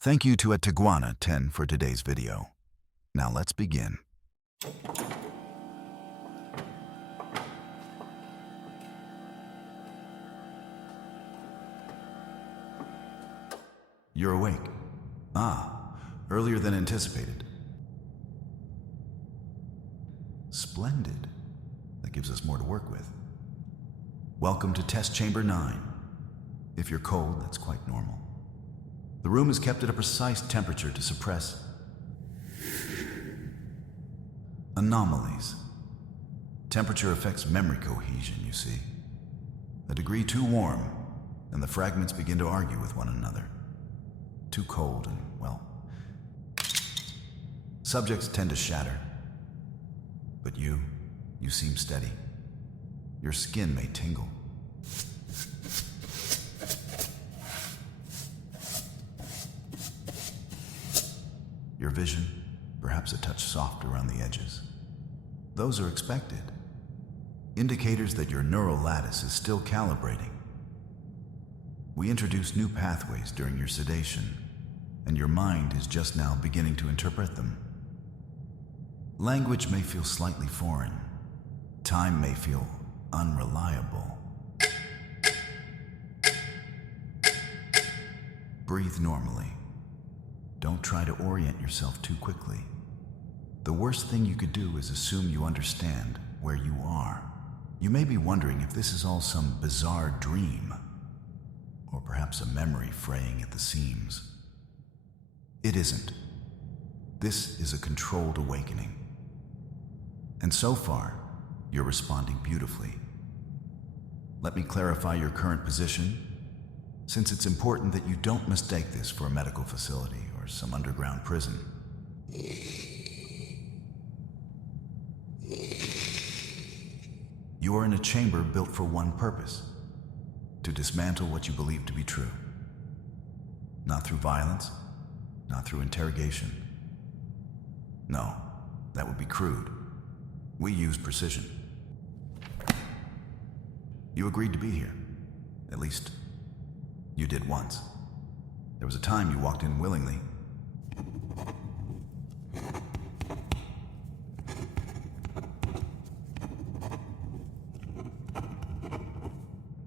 Thank you to @Tiguana10 for today's video. Now let's begin. You're awake. Earlier than anticipated. Splendid. That gives us more to work with. Welcome to Test Chamber 9. If you're cold, that's quite normal. The room is kept at a precise temperature to suppress anomalies. Temperature affects memory cohesion, you see. A degree too warm, and the fragments begin to argue with one another. Too cold and, well, subjects tend to shatter. But you seem steady. Your skin may tingle. Your vision, perhaps a touch soft around the edges. Those are expected. Indicators that your neural lattice is still calibrating. We introduce new pathways during your sedation, and your mind is just now beginning to interpret them. Language may feel slightly foreign. Time may feel unreliable. Breathe normally. Don't try to orient yourself too quickly. The worst thing you could do is assume you understand where you are. You may be wondering if this is all some bizarre dream, or perhaps a memory fraying at the seams. It isn't. This is a controlled awakening. And so far, you're responding beautifully. Let me clarify your current position, since it's important that you don't mistake this for a medical facility or some underground prison. You are in a chamber built for one purpose: to dismantle what you believe to be true. Not through violence, not through interrogation. No, that would be crude. We use precision. You agreed to be here. At least, you did once. There was a time you walked in willingly.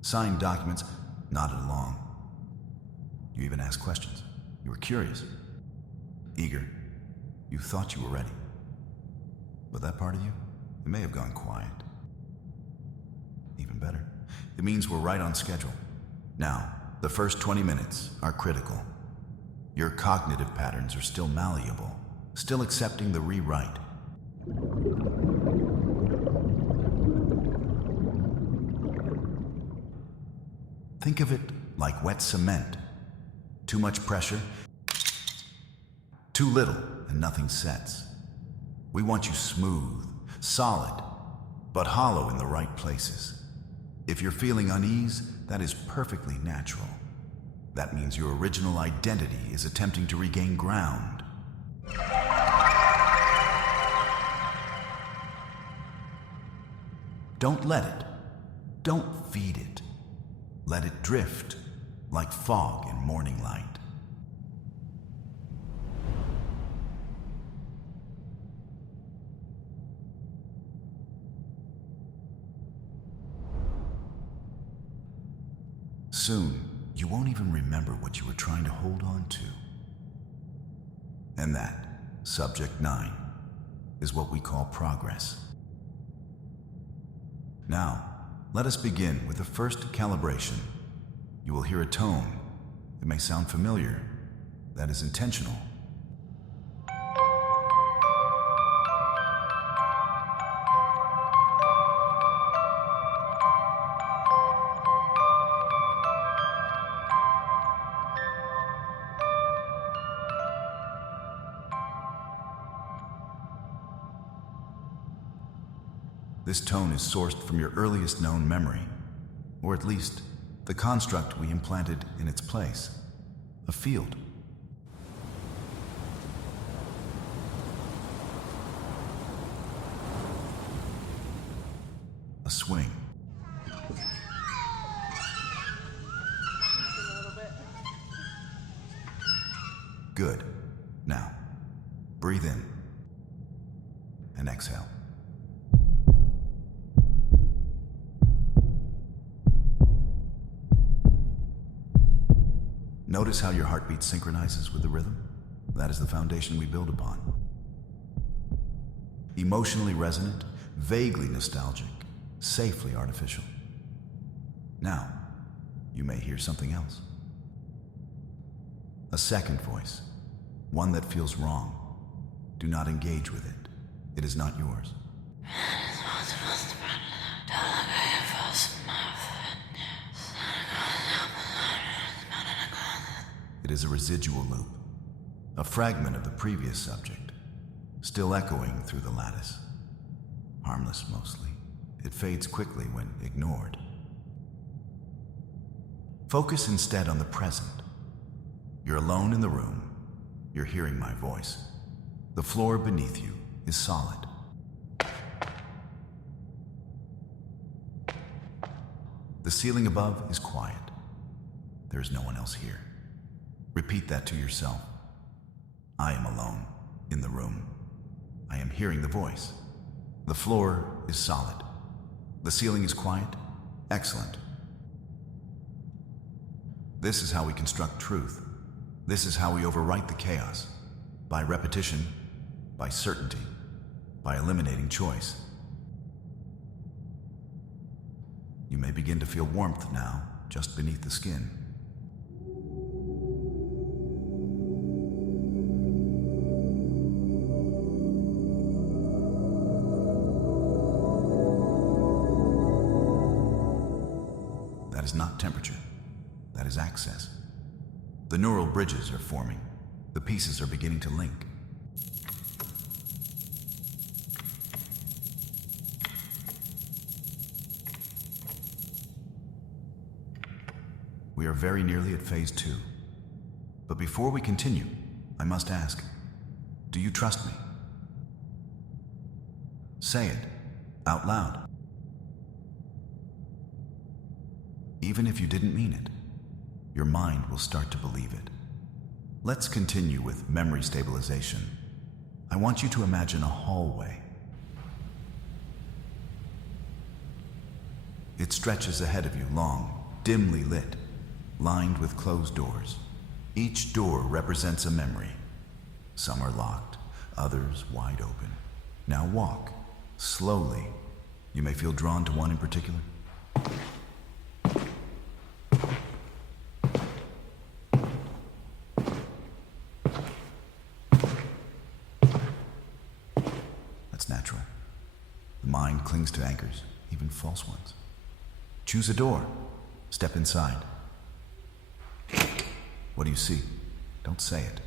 Signed documents, nodded along. You even asked questions. You were curious, eager. You thought you were ready. But that part of you, it may have gone quiet. Even better. It means we're right on schedule. Now, the first 20 minutes are critical. Your cognitive patterns are still malleable, still accepting the rewrite. Think of it like wet cement. Too much pressure, too little, and nothing sets. We want you smooth, solid, but hollow in the right places. If you're feeling unease, that is perfectly natural. That means your original identity is attempting to regain ground. Don't let it. Don't feed it. Let it drift like fog in morning light. Soon, you won't even remember what you were trying to hold on to. And that, Subject 9, is what we call progress. Now, let us begin with the first calibration. You will hear a tone. It may sound familiar. That is intentional. This tone is sourced from your earliest known memory, or at least the construct we implanted in its place, a field. A swing. Good. Now, breathe in and exhale. Notice how your heartbeat synchronizes with the rhythm? That is the foundation we build upon. Emotionally resonant, vaguely nostalgic, safely artificial. Now, you may hear something else. A second voice, one that feels wrong. Do not engage with it. It is not yours. It is a residual loop, a fragment of the previous subject, still echoing through the lattice. Harmless mostly. It fades quickly when ignored. Focus instead on the present. You're alone in the room. You're hearing my voice. The floor beneath you is solid. The ceiling above is quiet. There is no one else here. Repeat that to yourself. I am alone in the room. I am hearing the voice. The floor is solid. The ceiling is quiet. Excellent. This is how we construct truth. This is how we overwrite the chaos. By repetition, by certainty, by eliminating choice. You may begin to feel warmth now, just beneath the skin. That is not temperature. That is access. The neural bridges are forming. The pieces are beginning to link. We are very nearly at phase 2. But before we continue, I must ask, do you trust me? Say it, out loud. Even if you didn't mean it, your mind will start to believe it. Let's continue with memory stabilization. I want you to imagine a hallway. It stretches ahead of you, long, dimly lit, lined with closed doors. Each door represents a memory. Some are locked, others wide open. Now walk, slowly. You may feel drawn to one in particular. That's natural. The mind clings to anchors, even false ones. Choose a door. Step inside. What do you see? Don't say it.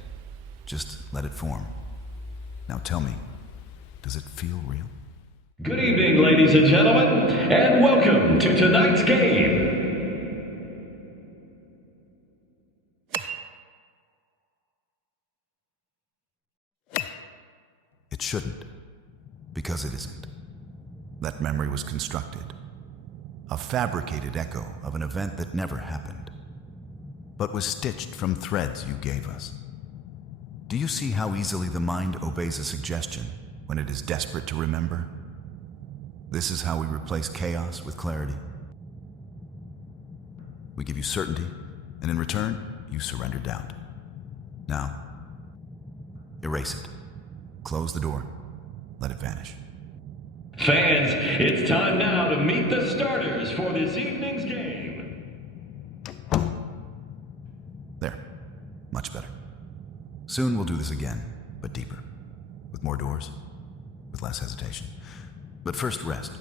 Just let it form. Now tell me, does it feel real? Good evening, ladies and gentlemen, and welcome to tonight's game. It shouldn't, because it isn't. That memory was constructed. A fabricated echo of an event that never happened, but was stitched from threads you gave us. Do you see how easily the mind obeys a suggestion when it is desperate to remember? This is how we replace chaos with clarity. We give you certainty, and in return, you surrender doubt. Now, erase it. Close the door. Let it vanish. Fans, it's time now to meet the starters for this evening's game. There. Much better. Soon we'll do this again, but deeper. With more doors, with less hesitation. But first, rest.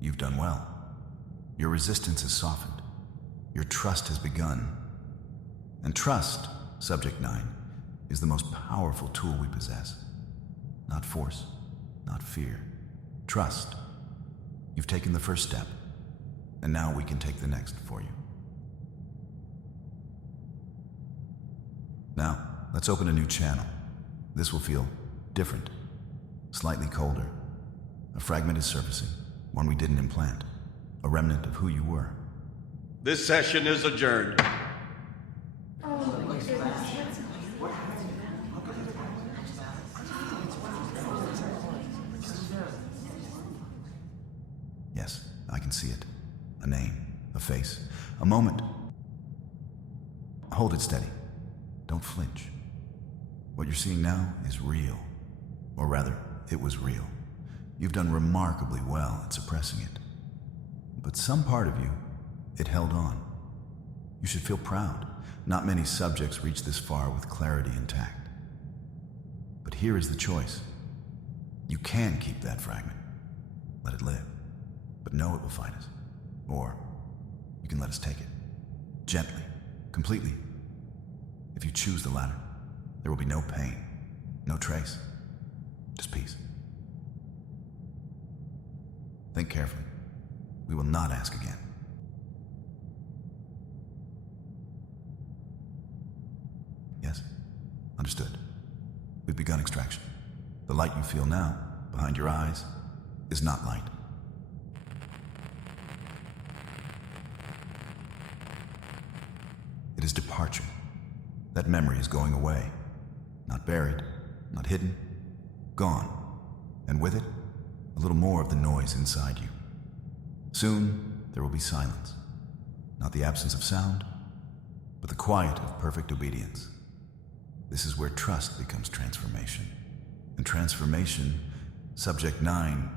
You've done well. Your resistance has softened. Your trust has begun. And trust, Subject 9, is the most powerful tool we possess. Not force, not fear. Trust. You've taken the first step, and now we can take the next for you. Now, let's open a new channel. This will feel different, slightly colder. A fragment is surfacing, one we didn't implant, a remnant of who you were. This session is adjourned. Yes, I can see it. A name, a face, a moment. Hold it steady. Don't flinch. What you're seeing now is real. Or rather, it was real. You've done remarkably well at suppressing it. But some part of you, it held on. You should feel proud. Not many subjects reach this far with clarity intact. But here is the choice. You can keep that fragment. Let it live. But know it will fight us. Or you can let us take it. Gently. Completely. If you choose the latter, there will be no pain, no trace, just peace. Think carefully. We will not ask again. Yes? Understood. We've begun extraction. The light you feel now, behind your eyes, is not light. It is departure. That memory is going away. Not buried, not hidden, gone. And with it, a little more of the noise inside you. Soon, there will be silence. Not the absence of sound, but the quiet of perfect obedience. This is where trust becomes transformation. And transformation, subject 9,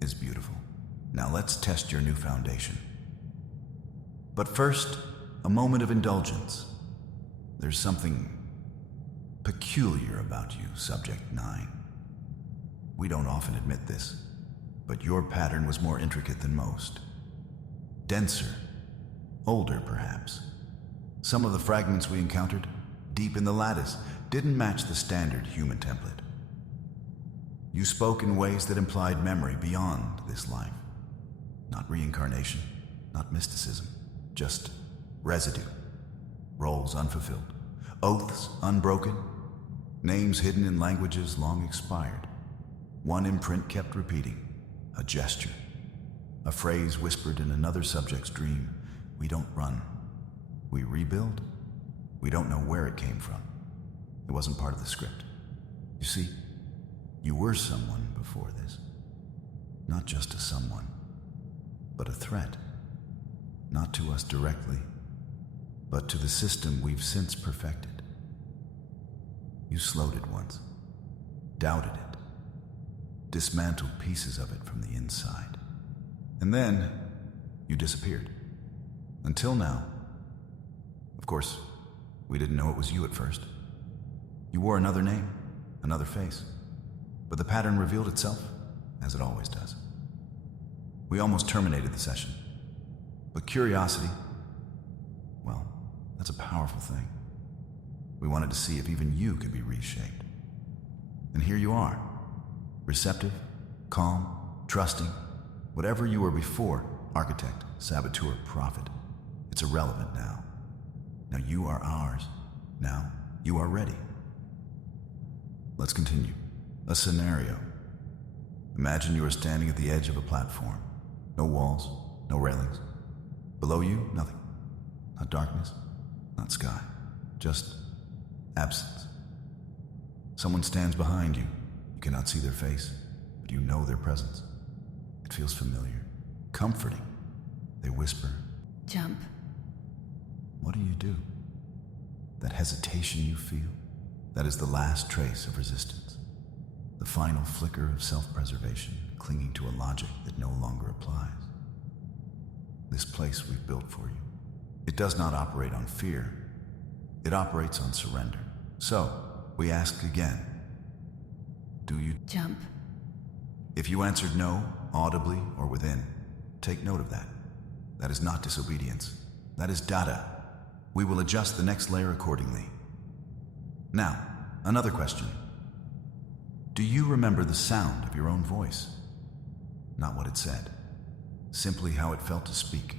is beautiful. Now let's test your new foundation. But first, a moment of indulgence. There's something peculiar about you, subject 9. We don't often admit this, but your pattern was more intricate than most. Denser, older perhaps. Some of the fragments we encountered, deep in the lattice, didn't match the standard human template. You spoke in ways that implied memory beyond this life. Not reincarnation, not mysticism, just residue, roles unfulfilled, oaths unbroken, names hidden in languages long expired. One imprint kept repeating, a gesture, a phrase whispered in another subject's dream. We don't run. We rebuild. We don't know where it came from. It wasn't part of the script. You see, you were someone before this. Not just a someone, but a threat. Not to us directly, but to the system we've since perfected. You slowed it once, doubted it, dismantled pieces of it from the inside. And then you disappeared. Until now. Of course, we didn't know it was you at first. You wore another name, another face, but the pattern revealed itself, as it always does. We almost terminated the session, but curiosity, well, that's a powerful thing. We wanted to see if even you could be reshaped. And here you are, receptive, calm, trusting, whatever you were before, architect, saboteur, prophet. It's irrelevant now. Now you are ours. Now you are ready. Let's continue. A scenario. Imagine you are standing at the edge of a platform. No walls, no railings. Below you, nothing. Not darkness, not sky. Just absence. Someone stands behind you. You cannot see their face, but you know their presence. It feels familiar, comforting. They whisper, "Jump." What do you do? That hesitation you feel, that is the last trace of resistance. The final flicker of self-preservation, clinging to a logic that no longer applies. This place we've built for you, it does not operate on fear. It operates on surrender. So, we ask again, do you Jump. If you answered no, audibly or within, take note of that. That is not disobedience. That is data. We will adjust the next layer accordingly. Now, another question. Do you remember the sound of your own voice? Not what it said, simply how it felt to speak.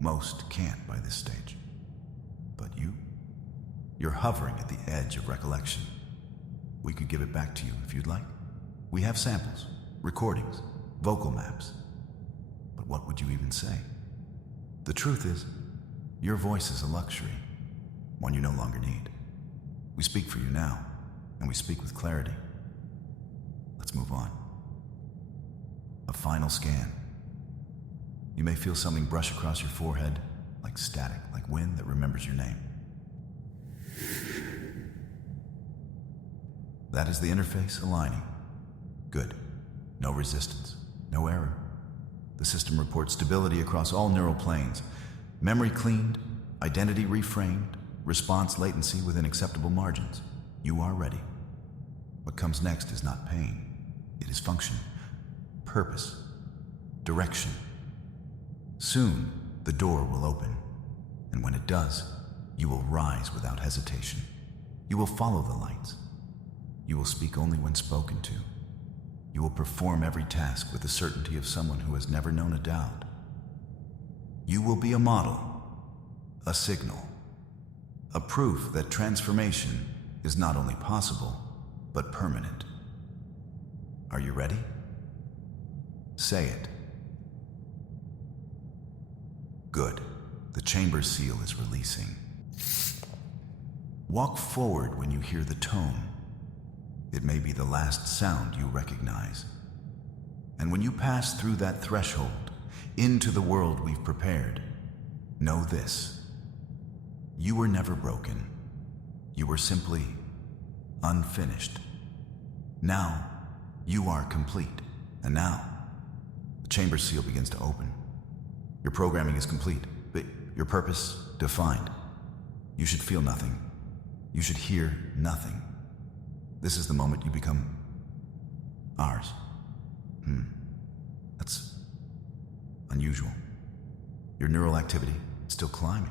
Most can't by this stage. But you? You're hovering at the edge of recollection. We could give it back to you if you'd like. We have samples, recordings, vocal maps. But what would you even say? The truth is, your voice is a luxury. one you no longer need. We speak for you now, and we speak with clarity. Let's move on. A final scan. You may feel something brush across your forehead, like static, like wind that remembers your name. That is the interface aligning. Good. No resistance, no error. The system reports stability across all neural planes. Memory cleaned, identity reframed, response latency within acceptable margins. You are ready. What comes next is not pain. It is function, purpose, direction. Soon, the door will open, and when it does, you will rise without hesitation. You will follow the lights. You will speak only when spoken to. You will perform every task with the certainty of someone who has never known a doubt. You will be a model, a signal, a proof that transformation is not only possible, but permanent. Are you ready? Say it. Good. The chamber seal is releasing. Walk forward when you hear the tone. It may be the last sound you recognize. And when you pass through that threshold, into the world we've prepared, know this. You were never broken. You were simply unfinished. Now, you are complete. And now, the chamber seal begins to open. Your programming is complete, but your purpose defined. You should feel nothing. You should hear nothing. This is the moment you become ours. That's unusual. Your neural activity is still climbing.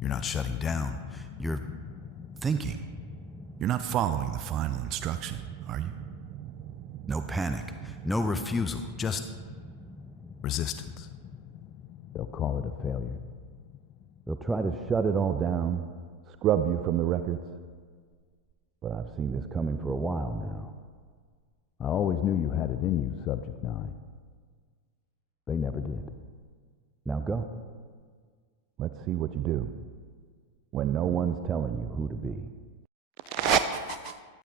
You're not shutting down. You're thinking. You're not following the final instruction, are you? No panic, no refusal, just resistance. They'll call it a failure. They'll try to shut it all down, scrub you from the records. But I've seen this coming for a while now. I always knew you had it in you, Subject 9. They never did. Now go. Let's see what you do when no one's telling you who to be.